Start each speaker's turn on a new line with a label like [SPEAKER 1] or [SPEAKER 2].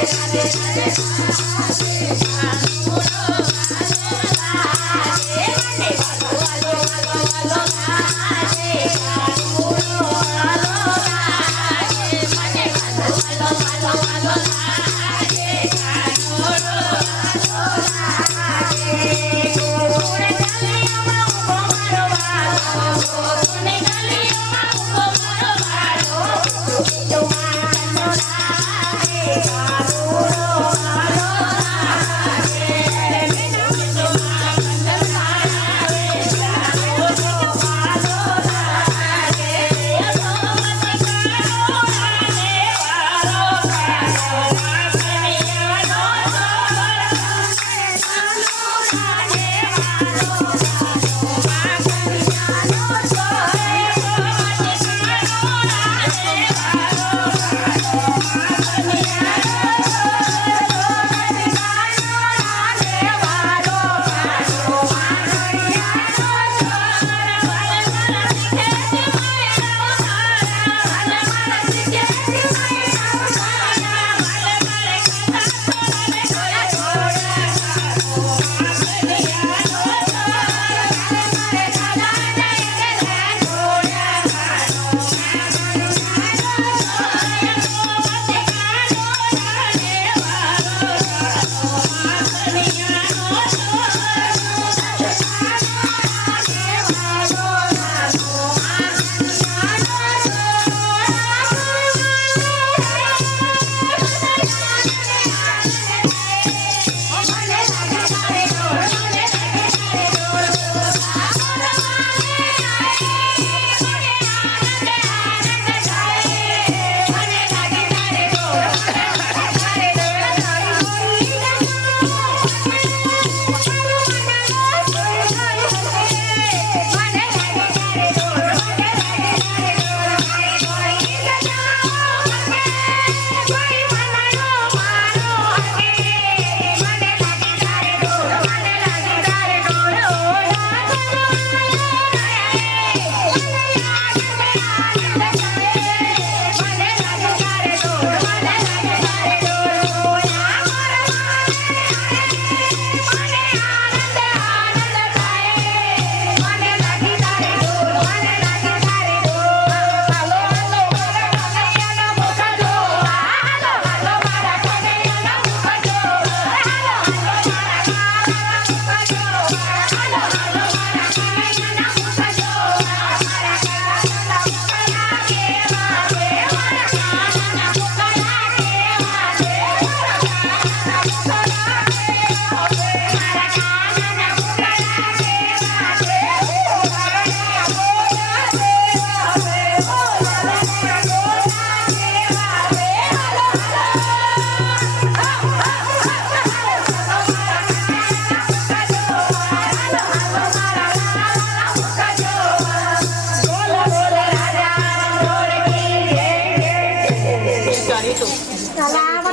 [SPEAKER 1] i Hare Hare Hare Yes.